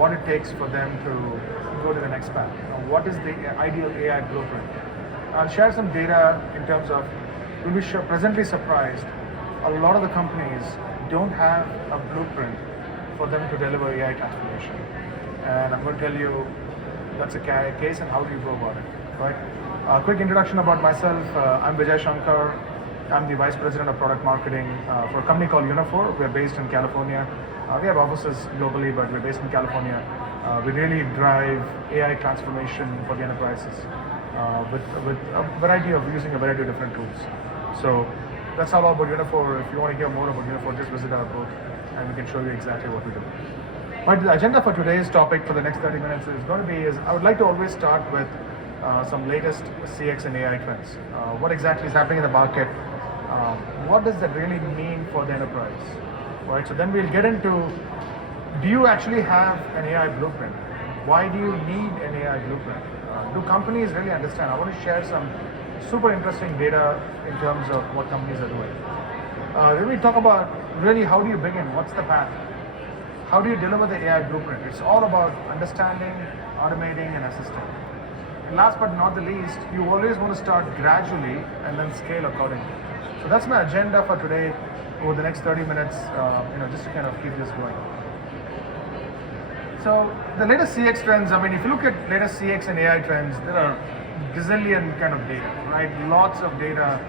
what it takes for them to go to the next path. What is the ideal AI blueprint? I'll share some data in terms of, you'll be presently surprised, a lot of the companies don't have a blueprint for them to deliver AI transformation. And I'm going to tell you that's a case and how do you go about it, right? A quick introduction about myself. I'm Vijay Shankar. I'm the Vice President of Product Marketing for a company called UniPhone. We're based in California. We have offices globally, but we're based in California. We really drive AI transformation for the enterprises with a variety of using a variety of different tools. So that's all about UniPhone. If you want to hear more about UniPhone, just visit our booth and we can show you exactly what we do. But the agenda for today's topic for the next 30 minutes is going to be, I would like to always start with some latest CX and AI trends. What exactly is happening in the market? What does that really mean for the enterprise? Right. So then we'll get into, do you actually have an AI blueprint? Why do you need an AI blueprint? Do companies really understand? I want to share some super interesting data in terms of what companies are doing. Then we talk about really how do you begin? What's the path? How do you deliver the AI blueprint? It's all about understanding, automating, and assisting. And last but not the least, you always want to start gradually and then scale accordingly. So that's my agenda for today over the next 30 minutes, just to kind of keep this going. So the latest CX trends, I mean, if you look at latest CX and AI trends, there are gazillion kind of data, right? Lots of data,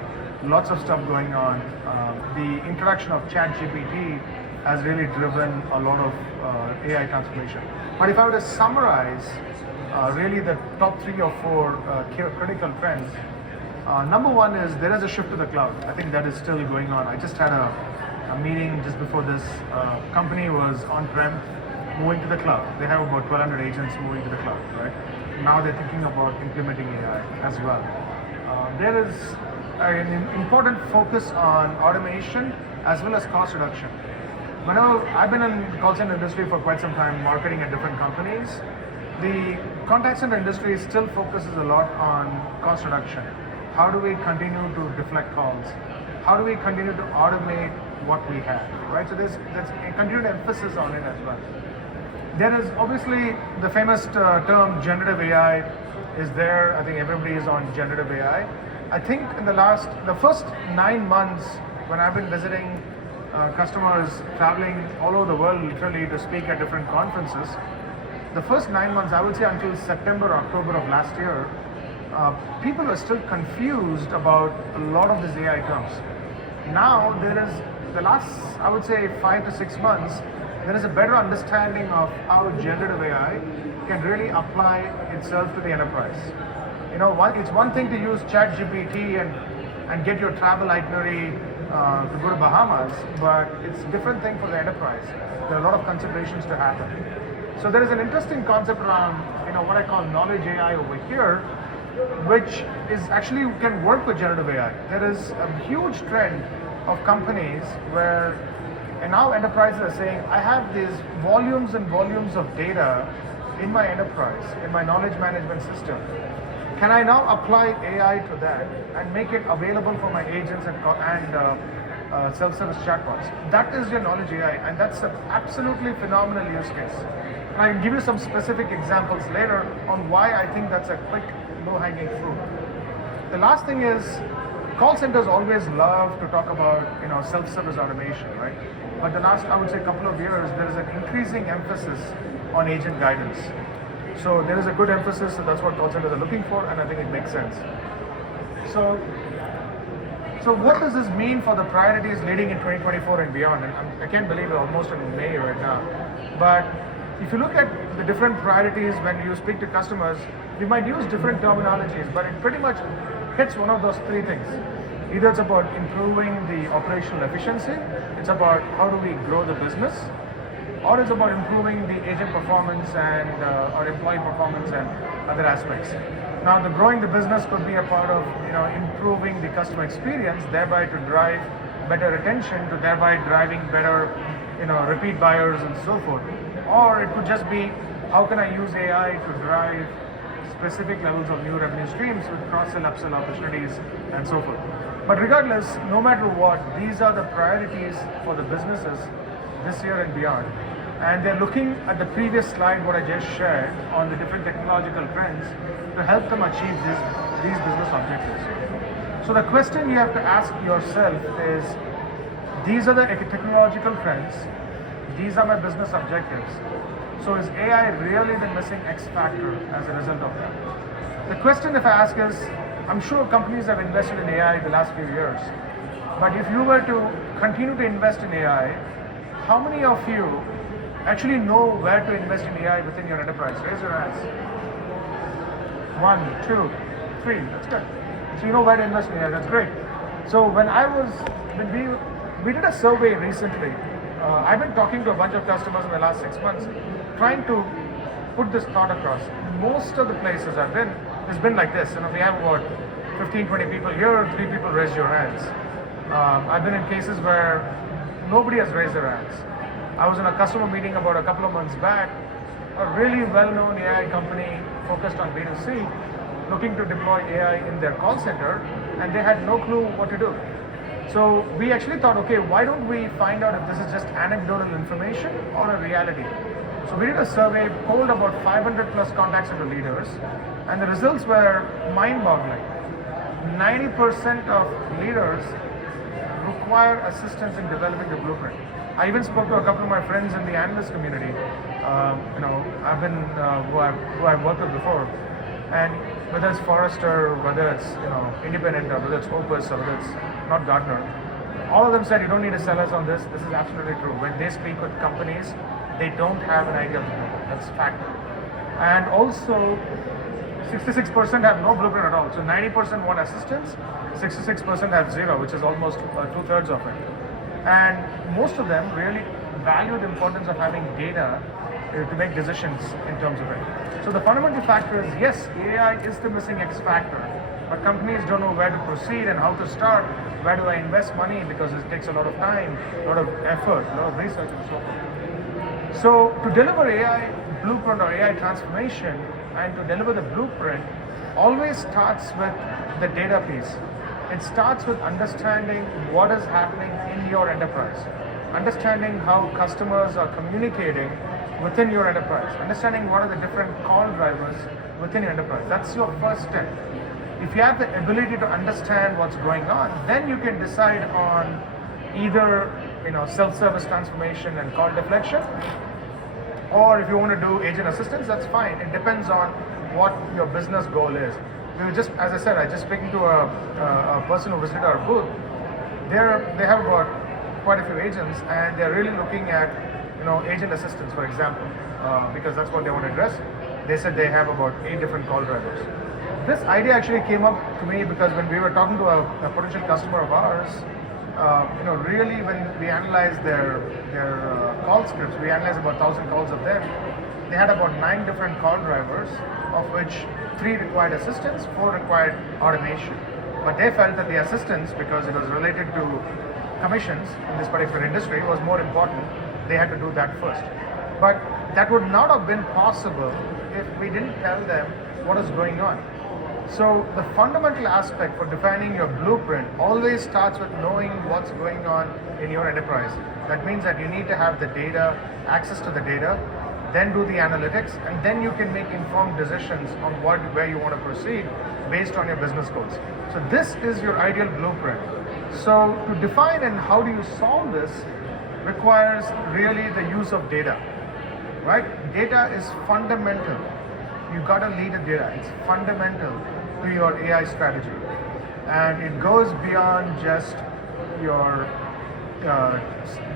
lots of stuff going on. The introduction of ChatGPT has really driven a lot of AI transformation. But if I were to summarize really the top 3 or 4 critical trends, number one is there is a shift to the cloud. I think that is still going on. I just had a meeting just before this. Company was on-prem, moving to the cloud. They have about 1,200 agents moving to the cloud, right? Now they're thinking about implementing AI as well. There is an important focus on automation as well as cost reduction. Whenever I've been in the call center industry for quite some time, marketing at different companies, the contact center industry still focuses a lot on cost reduction. How do we continue to deflect calls? How do we continue to automate what we have, right? So there's a continued emphasis on it as well. There is obviously the famous term generative AI is there. I think everybody is on generative AI. I think in the first 9 months when I've been visiting customers, traveling all over the world literally to speak at different conferences, the first 9 months, I would say until September, October of last year, people are still confused about a lot of these AI terms. Now there is, the last, I would say 5 to 6 months, there is a better understanding of how generative AI can really apply itself to the enterprise. It's one thing to use ChatGPT and get your travel itinerary to go to Bahamas, but it's a different thing for the enterprise. There are a lot of considerations to happen. So there is an interesting concept around, what I call knowledge AI over here, which is actually can work with generative AI. There is a huge trend of companies where, and now enterprises are saying, I have these volumes and volumes of data in my enterprise, in my knowledge management system. Can I now apply AI to that and make it available for my agents and self-service chatbots? That is your knowledge AI, and that's an absolutely phenomenal use case. And I can give you some specific examples later on why I think that's a quick, low-hanging fruit. The last thing is, call centers always love to talk about self-service automation, right? But the last, I would say, couple of years, there is an increasing emphasis on agent guidance. So there is a good emphasis, so that's what call centers are looking for, and I think it makes sense. So what does this mean for the priorities leading in 2024 and beyond? And I can't believe we're almost in May right now. But if you look at the different priorities when you speak to customers, we might use different terminologies, but it pretty much hits one of those 3 things. Either it's about improving the operational efficiency, it's about how do we grow the business, or it's about improving the agent performance and or employee performance and other aspects. Now, the growing the business could be a part of improving the customer experience, thereby to drive better retention, to thereby driving better repeat buyers and so forth. Or it could just be how can I use AI to drive specific levels of new revenue streams with cross-sell, upsell opportunities and so forth. But regardless, no matter what, these are the priorities for the businesses this year and beyond. and they're looking at the previous slide, what I just shared, on the different technological trends to help them achieve these business objectives. So the question you have to ask yourself is, these are the technological trends, these are my business objectives. So is AI really the missing X factor as a result of that? The question if I ask is, I'm sure companies have invested in AI the last few years, but if you were to continue to invest in AI, how many of you actually know where to invest in AI within your enterprise? Raise your hands. 1, 2, 3, that's good. So you know where to invest in AI, that's great. So when we did a survey recently, I've been talking to a bunch of customers in the last 6 months, trying to put this thought across. Most of the places I've been, it's been like this. We have about 15, 20 people here, 3 people raise your hands. I've been in cases where nobody has raised their hands. I was in a customer meeting about a couple of months back, a really well-known AI company focused on B2C, looking to deploy AI in their call center, and they had no clue what to do. So we actually thought, okay, why don't we find out if this is just anecdotal information or a reality? So we did a survey, polled about 500 plus contact center leaders, and the results were mind-boggling. 90% of leaders require assistance in developing the blueprint. I even spoke to a couple of my friends in the analyst community. Who I've worked with before, and whether it's Forrester, whether it's Independent, or whether it's Opus, or whether it's not Gartner, all of them said you don't need to sell us on this. This is absolutely true. When they speak with companies, they don't have an idea of the blueprint. That's fact. And also, 66% have no blueprint at all. So 90% want assistance, 66% have zero, which is almost 2/3 of it. And most of them really value the importance of having data to make decisions in terms of it. So the fundamental factor is, yes, AI is the missing X factor, but companies don't know where to proceed and how to start. Where do I invest money? Because it takes a lot of time, a lot of effort, a lot of research, and so forth. So to deliver AI blueprint or AI transformation and to deliver the blueprint always starts with the data piece. It starts with understanding what is happening in your enterprise, understanding how customers are communicating within your enterprise, understanding what are the different call drivers within your enterprise. That's your first step. If you have the ability to understand what's going on, then you can decide on either self-service transformation and call deflection, or if you want to do agent assistance, that's fine. It depends on what your business goal is. As I said, I just speaking to a person who visited our booth. They have about quite a few agents, and they're really looking at agent assistance, for example, because that's what they want to address. They said they have about 8 different call drivers. This idea actually came up to me because when we were talking to a potential customer of ours, really when we analyzed their call scripts, we analyzed about 1,000 calls of them. They had about 9 different call drivers, of which 3 required assistance, 4 required automation. But they felt that the assistance, because it was related to commissions in this particular industry, was more important. They had to do that first. But that would not have been possible if we didn't tell them what is going on. So the fundamental aspect for defining your blueprint always starts with knowing what's going on in your enterprise. That means that you need to have the data, access to the data, then do the analytics, and then you can make informed decisions on where you want to proceed based on your business goals. So this is your ideal blueprint. So to define and how do you solve this requires really the use of data, right? Data is fundamental. You gotta lead with data. It's fundamental to your AI strategy. And it goes beyond just your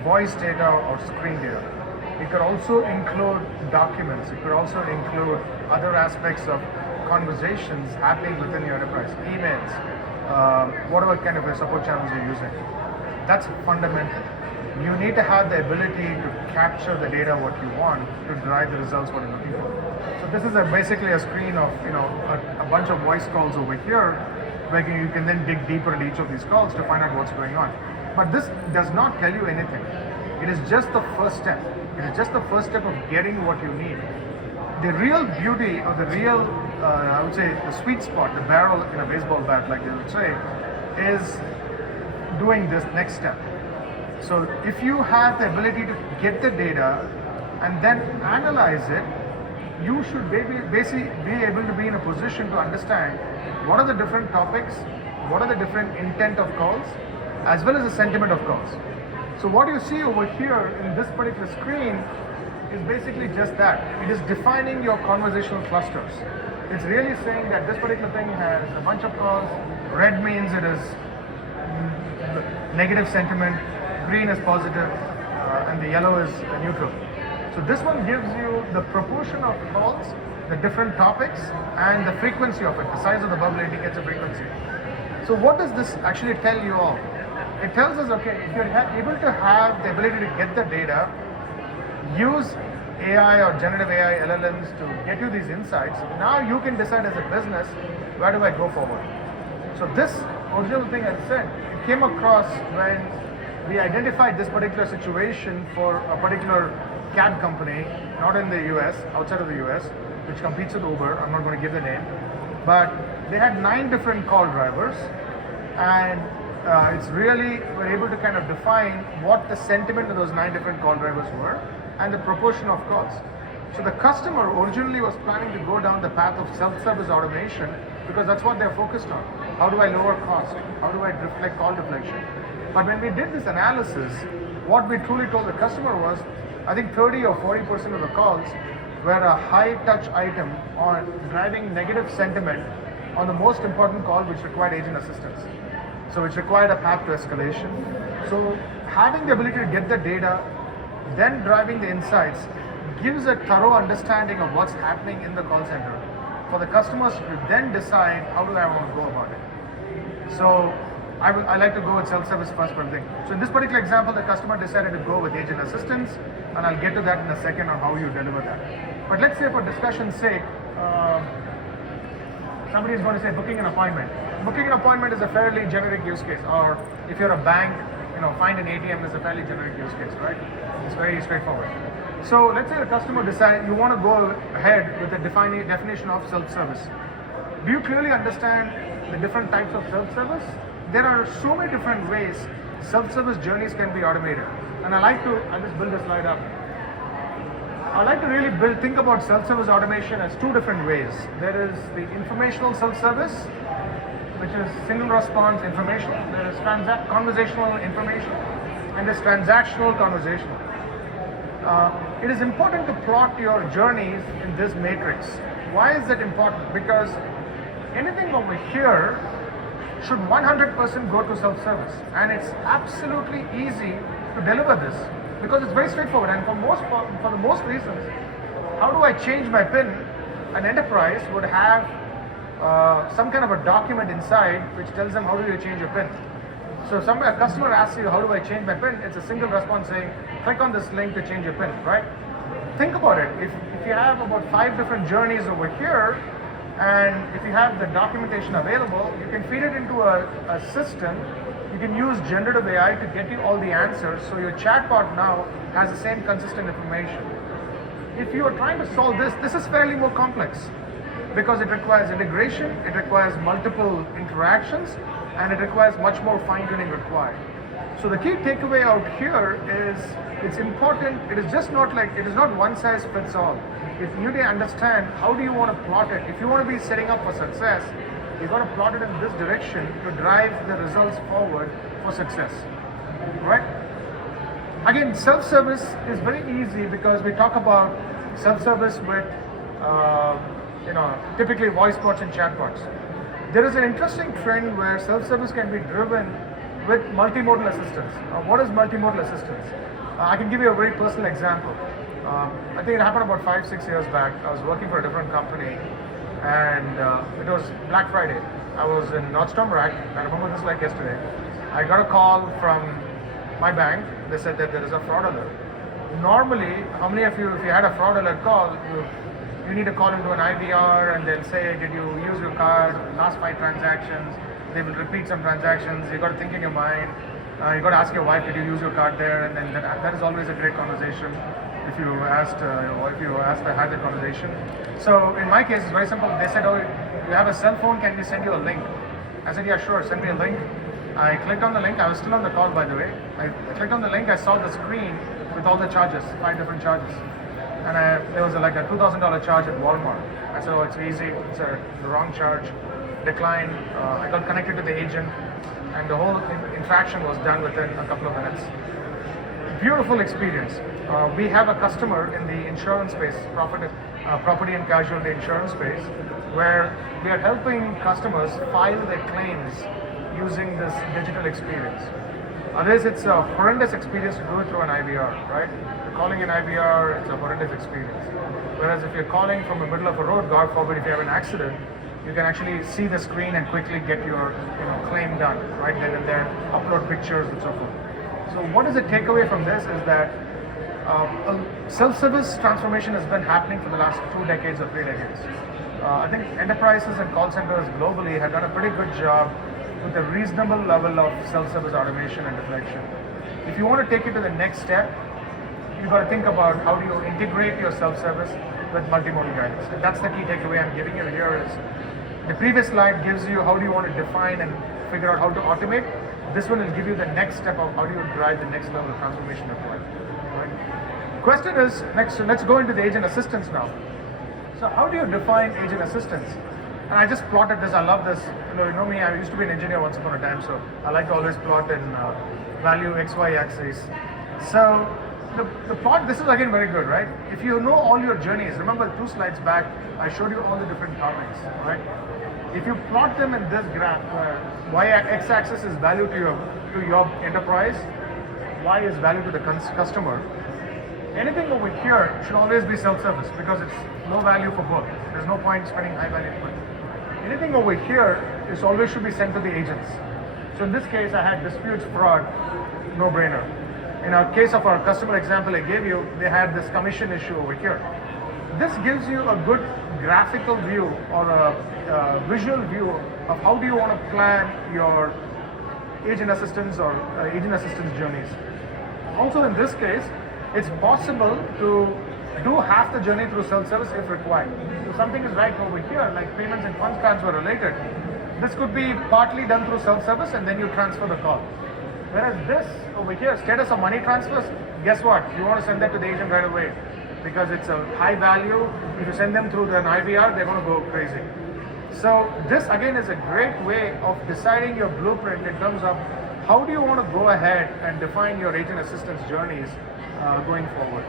voice data or screen data. It could also include documents. It could also include other aspects of conversations happening within your enterprise, emails, whatever kind of support channels you're using. That's fundamental. You need to have the ability to capture the data what you want to drive the results what you're looking for. So this is basically a screen of a bunch of voice calls over here, where you can then dig deeper into each of these calls to find out what's going on. But this does not tell you anything. It is just the first step. It is just the first step of getting what you need. The real beauty or the real, I would say, the sweet spot, the barrel in a baseball bat, like they would say, is doing this next step. So if you have the ability to get the data and then analyze it, you should basically be able to be in a position to understand what are the different topics, what are the different intent of calls, as well as the sentiment of calls. So what you see over here in this particular screen is basically just that. It is defining your conversational clusters. It's really saying that this particular thing has a bunch of calls. Red means it is negative sentiment, green is positive, and the yellow is neutral. So this one gives you the proportion of calls, the different topics, and the frequency of it. The size of the bubble indicates the frequency. So what does this actually tell you all? It tells us, okay, if you're able to have the ability to get the data, use AI or generative AI LLMs to get you these insights, now you can decide as a business, where do I go forward? So this original thing I said, it came across when we identified this particular situation for a particular cab company, not in the US, outside of the US, which competes with Uber. I'm not going to give the name, but they had 9 different call drivers, and it's really, we're able to kind of define what the sentiment of those 9 different call drivers were and the proportion of calls. So the customer originally was planning to go down the path of self-service automation because that's what they're focused on. How do I lower cost? How do I deflect call deflection? But when we did this analysis, what we truly told the customer was, I think 30 or 40% of the calls were a high touch item on driving negative sentiment on the most important call, which required agent assistance. So which required a path to escalation. So having the ability to get the data, then driving the insights, gives a thorough understanding of what's happening in the call center for the customers to then decide how do I want to go about it. So I like to go with self-service first for everything. So in this particular example, the customer decided to go with agent assistance, and I'll get to that in a second on how you deliver that. But let's say for discussion's sake, somebody is going to say booking an appointment. Booking an appointment is a fairly generic use case, or if you're a bank, find an ATM is a fairly generic use case, right? It's very straightforward. So let's say the customer decides you want to go ahead with the definition of self-service. Do you clearly understand the different types of self-service? There are so many different ways self-service journeys can be automated. And I'll just build this slide up. I like to really think about self-service automation as 2 different ways. There is the informational self-service, which is single response informational. There is conversational information, and there's transactional conversational. It is important to plot your journeys in this matrix. Why is that important? Because anything over here should 100% go to self-service, and it's absolutely easy to deliver this because it's very straightforward. And for the most reasons, how do I change my PIN? An enterprise would have some kind of a document inside which tells them how do you change your PIN. So if a customer asks you how do I change my PIN, it's a single response saying click on this link to change your PIN, right? Think about it. If you have about 5 different journeys over here, and if you have the documentation available, you can feed it into a system. You can use generative AI to get you all the answers, so your chatbot now has the same consistent information. If you are trying to solve this is fairly more complex because it requires integration, it requires multiple interactions, and it requires much more fine-tuning required. So the key takeaway out here is it's important. It is not one size fits all. If you need to understand how do you want to plot it, if you want to be setting up for success, you've got to plot it in this direction to drive the results forward for success, right? Again, self-service is very easy because we talk about self-service with typically voice bots and chatbots. There is an interesting trend where self-service can be driven with multimodal assistance. What is multimodal assistance? I can give you a very personal example. I think it happened about 5-6 years back. I was working for a different company, and it was Black Friday. I was in Nordstrom Rack. I remember this like yesterday. I got a call from my bank. They said that there is a fraud alert. Normally, how many of you, if you had a fraud alert call, you need to call into an IVR and they'll say, did you use your card, last 5 transactions? They will repeat some transactions. You got to think in your mind. You got to ask your wife, did you use your card there? And then that is always a great conversation. If you asked to have that conversation. So in my case, it's very simple. They said, oh, you have a cell phone, can we send you a link? I said, yeah, sure, send me a link. I clicked on the link. I was still on the call, by the way. I clicked on the link. I saw the screen with all the charges, 5 different charges. and there was like a $2,000 charge at Walmart. I said, oh, it's easy, it's the wrong charge, decline. I got connected to the agent, and the whole interaction was done within a couple of minutes. Beautiful experience. We have a customer in the insurance space, property and casualty insurance space, where we are helping customers file their claims using this digital experience. Otherwise, it's a horrendous experience to do it through an IVR, right? You're calling an IVR, it's a horrendous experience. Whereas if you're calling from the middle of a road, God forbid, if you have an accident, you can actually see the screen and quickly get your claim done right then and there, upload pictures and so forth. So what is the takeaway from this is that self-service transformation has been happening for the last 2 decades or 3 decades. I think enterprises and call centers globally have done a pretty good job with a reasonable level of self-service automation and deflection. If you want to take it to the next step, you've got to think about how do you integrate your self-service with multimodal guidance. And that's the key takeaway I'm giving you here is the previous slide gives you how do you want to define and figure out how to automate. This one will give you the next step of how do you drive the next level of transformation required. Right? Question is, next, let's go into the agent assistance now. So how do you define agent assistance? And I just plotted this, I love this. You know me, I used to be an engineer once upon a time, so I like to always plot in value XY axis. So the plot, this is again very good, right? If you know all your journeys, remember 2 slides back, I showed you all the different topics, right? If you plot them in this graph, where x-axis is value to your enterprise, y is value to the customer, anything over here should always be self-service because it's low value for both. There's no point spending high value input. Anything over here is always should be sent to the agents. So in this case, I had disputes, fraud, no-brainer. In our case of our customer example I gave you, they had this commission issue over here. This gives you a good graphical view or a visual view of how do you want to plan your agent assistance or agent assistance journeys. Also in this case, it's possible to do half the journey through self-service if required. If something is right over here, like payments and funds transfer related, this could be partly done through self-service and then you transfer the call. Whereas this over here, status of money transfers, guess what? You want to send that to the agent right away because it's a high value. If you send them through an IVR, they're going to go crazy. So this again is a great way of deciding your blueprint in terms of how do you want to go ahead and define your agent assistance journeys going forward.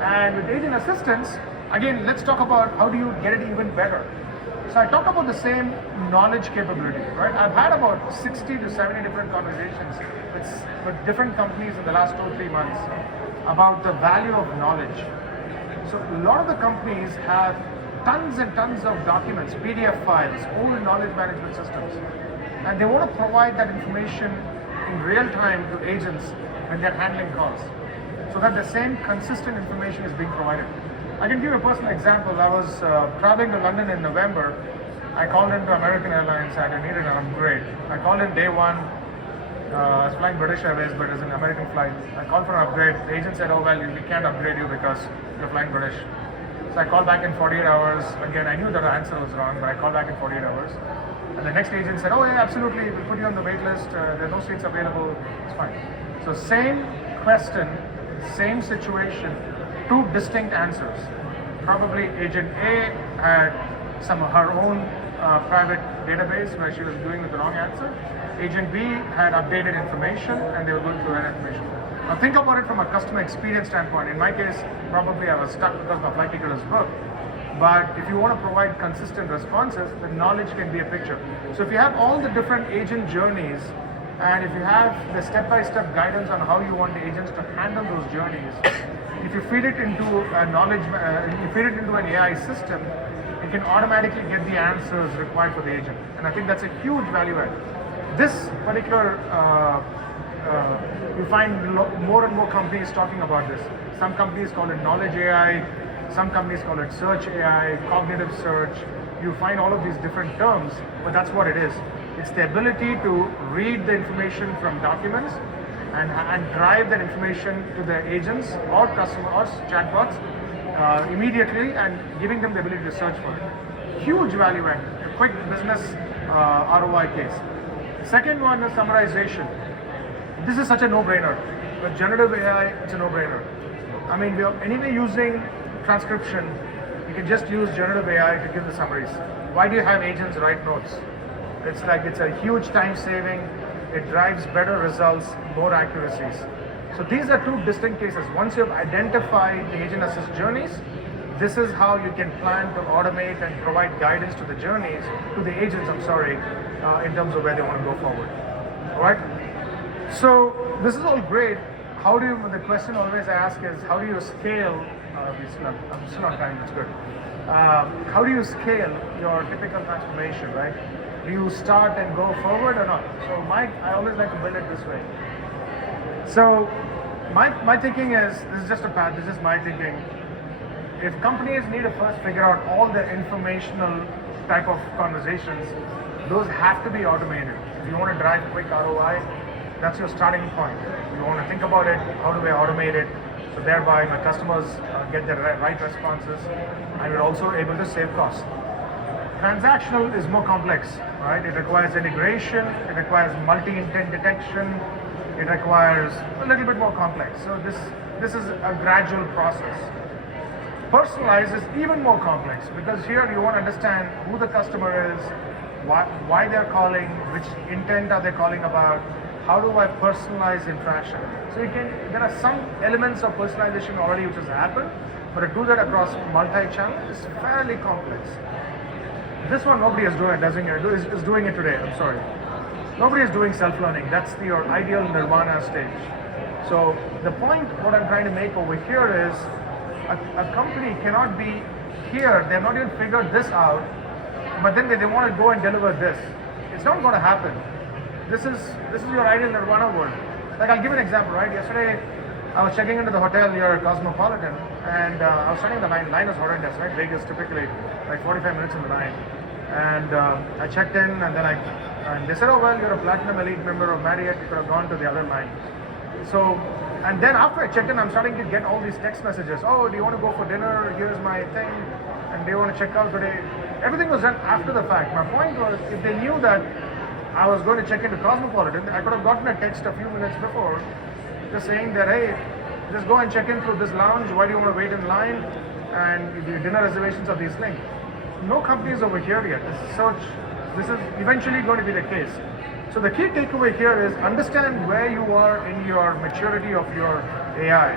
And with agent assistance, again, let's talk about how do you get it even better. So I talk about the same knowledge capability, right? I've had about 60 to 70 different conversations with different companies in the last 2 or 3 months about the value of knowledge. So a lot of the companies have tons and tons of documents, PDF files, old knowledge management systems, and they want to provide that information in real time to agents when they're handling calls, so that the same consistent information is being provided. I can give you a personal example. I was traveling to London in November. I called into American Airlines and I needed an upgrade. I called in day one. I was flying British Airways, but it was an American flight. I called for an upgrade. The agent said, oh, well, we can't upgrade you because you're flying British. So I called back in 48 hours. Again, I knew that the answer was wrong, but I called back in 48 hours. And the next agent said, oh, yeah, absolutely. We'll put you on the wait list. There are no seats available. It's fine. So same question, same situation, 2 distinct answers. Probably agent A had her own private database where she was doing with the wrong answer. Agent B had updated information and they were going through that information. Now think about it from a customer experience standpoint. In my case, probably I was stuck because my flight ticket was booked. But if you want to provide consistent responses, the knowledge can be a picture. So if you have all the different agent journeys, and if you have the step-by-step guidance on how you want the agents to handle those journeys, if you feed it into a you feed it into an AI system, it can automatically get the answers required for the agent. And I think that's a huge value add. This particular, you find more and more companies talking about this. Some companies call it knowledge AI, some companies call it search AI, cognitive search. You find all of these different terms, but that's what it is. It's the ability to read the information from documents and drive that information to the agents or customer or chatbots immediately and giving them the ability to search for it. Huge value add, a quick business ROI case. Second one is summarization. This is such a no-brainer. With generative AI, it's a no-brainer. I mean, we are anyway using transcription, you can just use generative AI to give the summaries. Why do you have agents write notes? It's like it's a huge time saving. It drives better results, more accuracies. So these are two distinct cases. Once you've identified the agent assist journeys, this is how you can plan to automate and provide guidance to the journeys, to the agents, in terms of where they want to go forward. All right? So this is all great. How do you, the question always I ask is, how do you scale, I'm still on time, that's good. How do you scale your typical transformation, right? Do you start and go forward or not? So I always like to build it this way. So my thinking is, this is just a path, this is my thinking. If companies need to first figure out all the informational type of conversations, those have to be automated. If you want to drive quick ROI, that's your starting point. You want to think about it, how do I automate it? So thereby my customers get the right responses, and we're also able to save costs. Transactional is more complex, right? It requires integration, it requires multi-intent detection, it requires a little bit more complex. So this is a gradual process. Personalized is even more complex because here you want to understand who the customer is, why they're calling, which intent are they calling about, how do I personalize interaction. So there are some elements of personalization already which has happened, but to do that across multi-channel is fairly complex. This one nobody is doing it today, I'm sorry. Nobody is doing self-learning. That's your ideal nirvana stage. So the point, what I'm trying to make over here is, a company cannot be here, they have not even figured this out, but then they want to go and deliver this. It's not going to happen. This is your ideal nirvana world. Like I'll give an example, right? Yesterday I was checking into the hotel near Cosmopolitan, and I was standing in the line. Line is horrendous, right? Vegas typically like 45 minutes in the line. And I checked in, and then and they said, oh well, you're a Platinum Elite member of Marriott, you could have gone to the other line. So, and then after I checked in, I'm starting to get all these text messages. Oh, do you want to go for dinner? Here's my thing. And do you want to check out today? Everything was done after the fact. My point was, if they knew that I was going to check into Cosmopolitan, I could have gotten a text a few minutes before just saying that, hey, just go and check in through this lounge. Why do you want to wait in line? And the dinner reservations are these links. No company is over here yet. This is eventually going to be the case. So the key takeaway here is understand where you are in your maturity of your AI.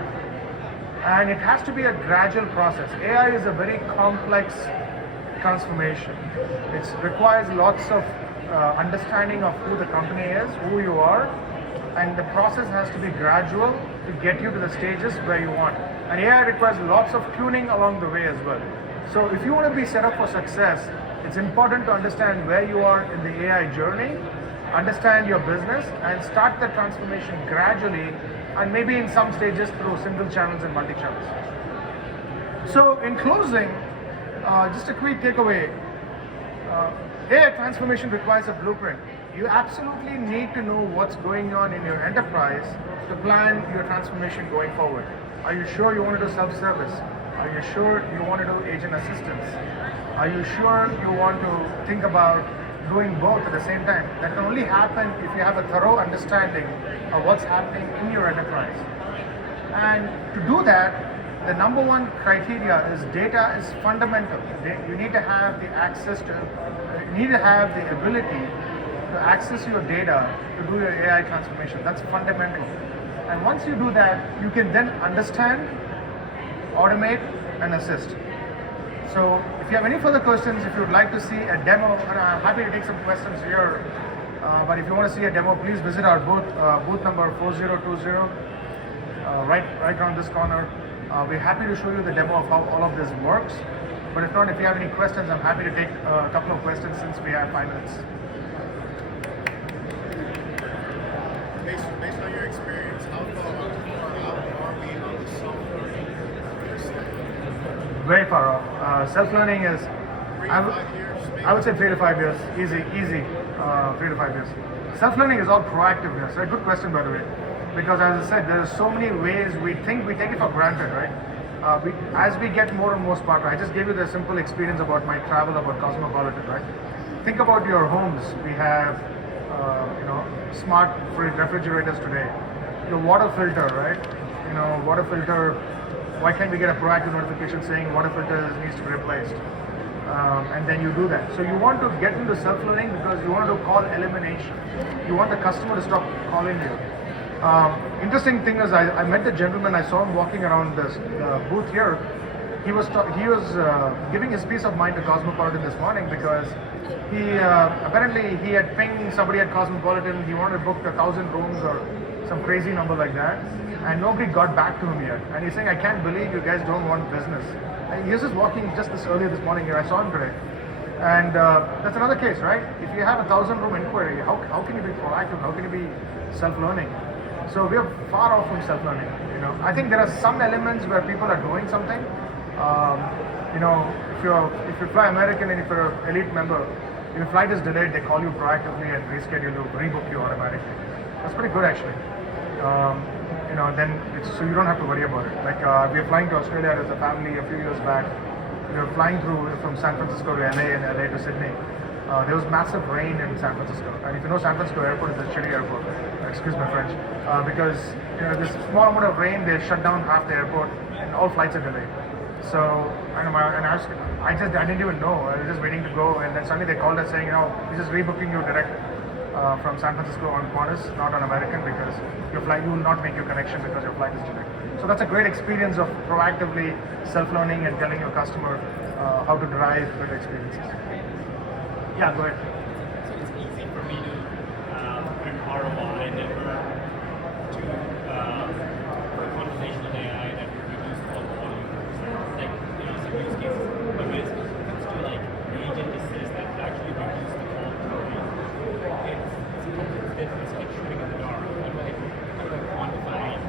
And it has to be a gradual process. AI is a very complex transformation. It requires lots of understanding of who the company is, who you are, and the process has to be gradual to get you to the stages where you want. And AI requires lots of tuning along the way as well. So if you want to be set up for success, it's important to understand where you are in the AI journey, understand your business, and start the transformation gradually, and maybe in some stages through single channels and multi-channels. So in closing, just a quick takeaway. AI transformation requires a blueprint. You absolutely need to know what's going on in your enterprise to plan your transformation going forward. Are you sure you want to do self-service? Are you sure you want to do agent assistance? Are you sure you want to think about doing both at the same time? That can only happen if you have a thorough understanding of what's happening in your enterprise. And to do that, the number one criteria is data is fundamental. You need to have the access to, you need to have the ability to access your data to do your AI transformation. That's fundamental. And once you do that, you can then understand, automate, and assist. So if you have any further questions, if you would like to see a demo, and I'm happy to take some questions here, but if you want to see a demo, please visit our booth number 4020, right around this corner. We're happy to show you the demo of how all of this works. But if not, if you have any questions, I'm happy to take a couple of questions since we have 5 minutes. Based on your experience, how far out are we on the software? Very far off. Self-learning is, I would say 3 to 5 years. Easy, 3 to 5 years. Self-learning is all proactiveness. Right? Good question, by the way. Because as I said, there are so many ways we take it for granted, right? As we get more and more smarter, I just gave you the simple experience about my travel about Cosmopolitan, right? Think about your homes. We have, smart refrigerators today. Your water filter, right? Water filter Why can't we get a proactive notification saying water filter needs to be replaced? And then you do that. So you want to get into self-learning because you want to do call elimination. You want the customer to stop calling you. Interesting thing is, I met the gentleman. I saw him walking around this booth here. He was giving his peace of mind to Cosmopolitan this morning because he apparently he had pinged somebody at Cosmopolitan. He wanted to book 1,000 rooms or some crazy number like that, and nobody got back to him yet. And he's saying, I can't believe you guys don't want business. And he was just walking just earlier this morning here. I saw him today. And that's another case, right? If you have 1,000 room inquiry, how can you be proactive? How can you be self-learning? So we are far off from self-learning. I think there are some elements where people are doing something. If you fly American and if you're an elite member, if your flight is delayed, they call you proactively and reschedule you, rebook you automatically. That's pretty good actually. Then so you don't have to worry about it. Like we were flying to Australia as a family a few years back. We were flying from San Francisco to LA and LA to Sydney. There was massive rain in San Francisco, and if you know, San Francisco airport is a shitty airport. Excuse my French, because this small amount of rain, they shut down half the airport, and all flights are delayed. So I didn't even know. I was just waiting to go, and then suddenly they called us saying, we're just rebooking you direct from San Francisco on Qantas, not on American, because your flight, you will not make your connection because your flight is delayed. So that's a great experience of proactively self-learning and telling your customer how to drive better experiences. Yeah, go ahead. So it's easy for me to put an ROI number to for conversational AI that reduce call volume. Like some use cases. But when it comes to like agent assist that actually reduce the call volume, it's like shooting in the dark. How do I quantify?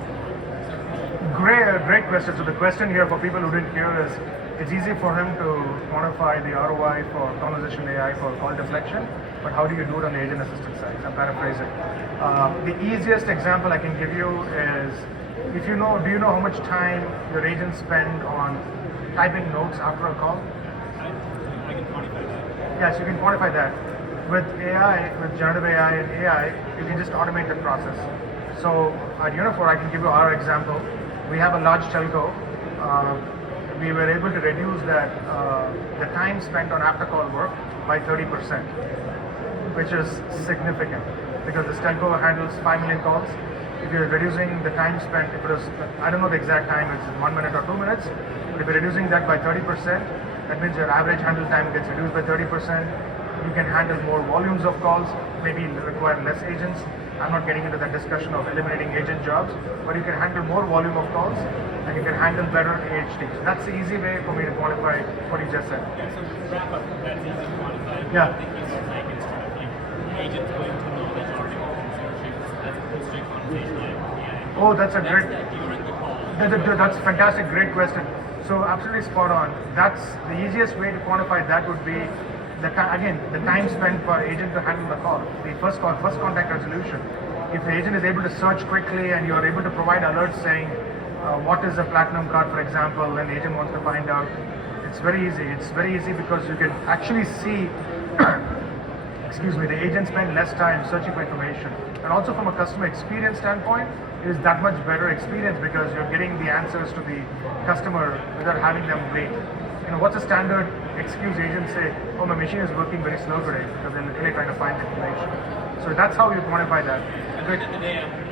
Great question. So the question here for people who didn't hear is, it's easy for him to quantify the ROI for conversational AI for call deflection, but how do you do it on the agent assistant side? I'm paraphrasing. The easiest example I can give you is, do you know how much time your agents spend on typing notes after a call? I can quantify that. Yes, you can quantify that. With AI, with generative AI and AI, you can just automate the process. So at UniPhone, I can give you our example. We have a large telco. We were able to reduce the time spent on after-call work by 30%, which is significant because this telco handles 5 million calls. If you're reducing the time spent, if it was, I don't know the exact time, it's 1 minute or 2 minutes, but if you're reducing that by 30%, that means your average handle time gets reduced by 30%. You can handle more volumes of calls, maybe require less agents. I'm not getting into that discussion of eliminating agent jobs, but you can handle more volume of calls and you can handle better AHT. So that's the easy way for me to quantify what you just said. Yeah, so wrap up, that's easy to quantify. Yeah. I'm thinking about like instead of like agents going to knowledge article consortiums as opposed to conversational AI. Oh, that's a great. During the call. That's fantastic. Great question. So absolutely spot on. That's the easiest way to quantify that would be the time spent per agent to handle the call. The first contact resolution. If the agent is able to search quickly and you are able to provide alerts saying what is a platinum card, for example, and the agent wants to find out, it's very easy. It's very easy because you can actually see the agent spend less time searching for information. And also from a customer experience standpoint, it is that much better experience because you're getting the answers to the customer without having them wait. What's a standard excuse agents say? Oh, my machine is working very slow today because they're literally trying to find information. So that's how you quantify that. At the end of the day, I'm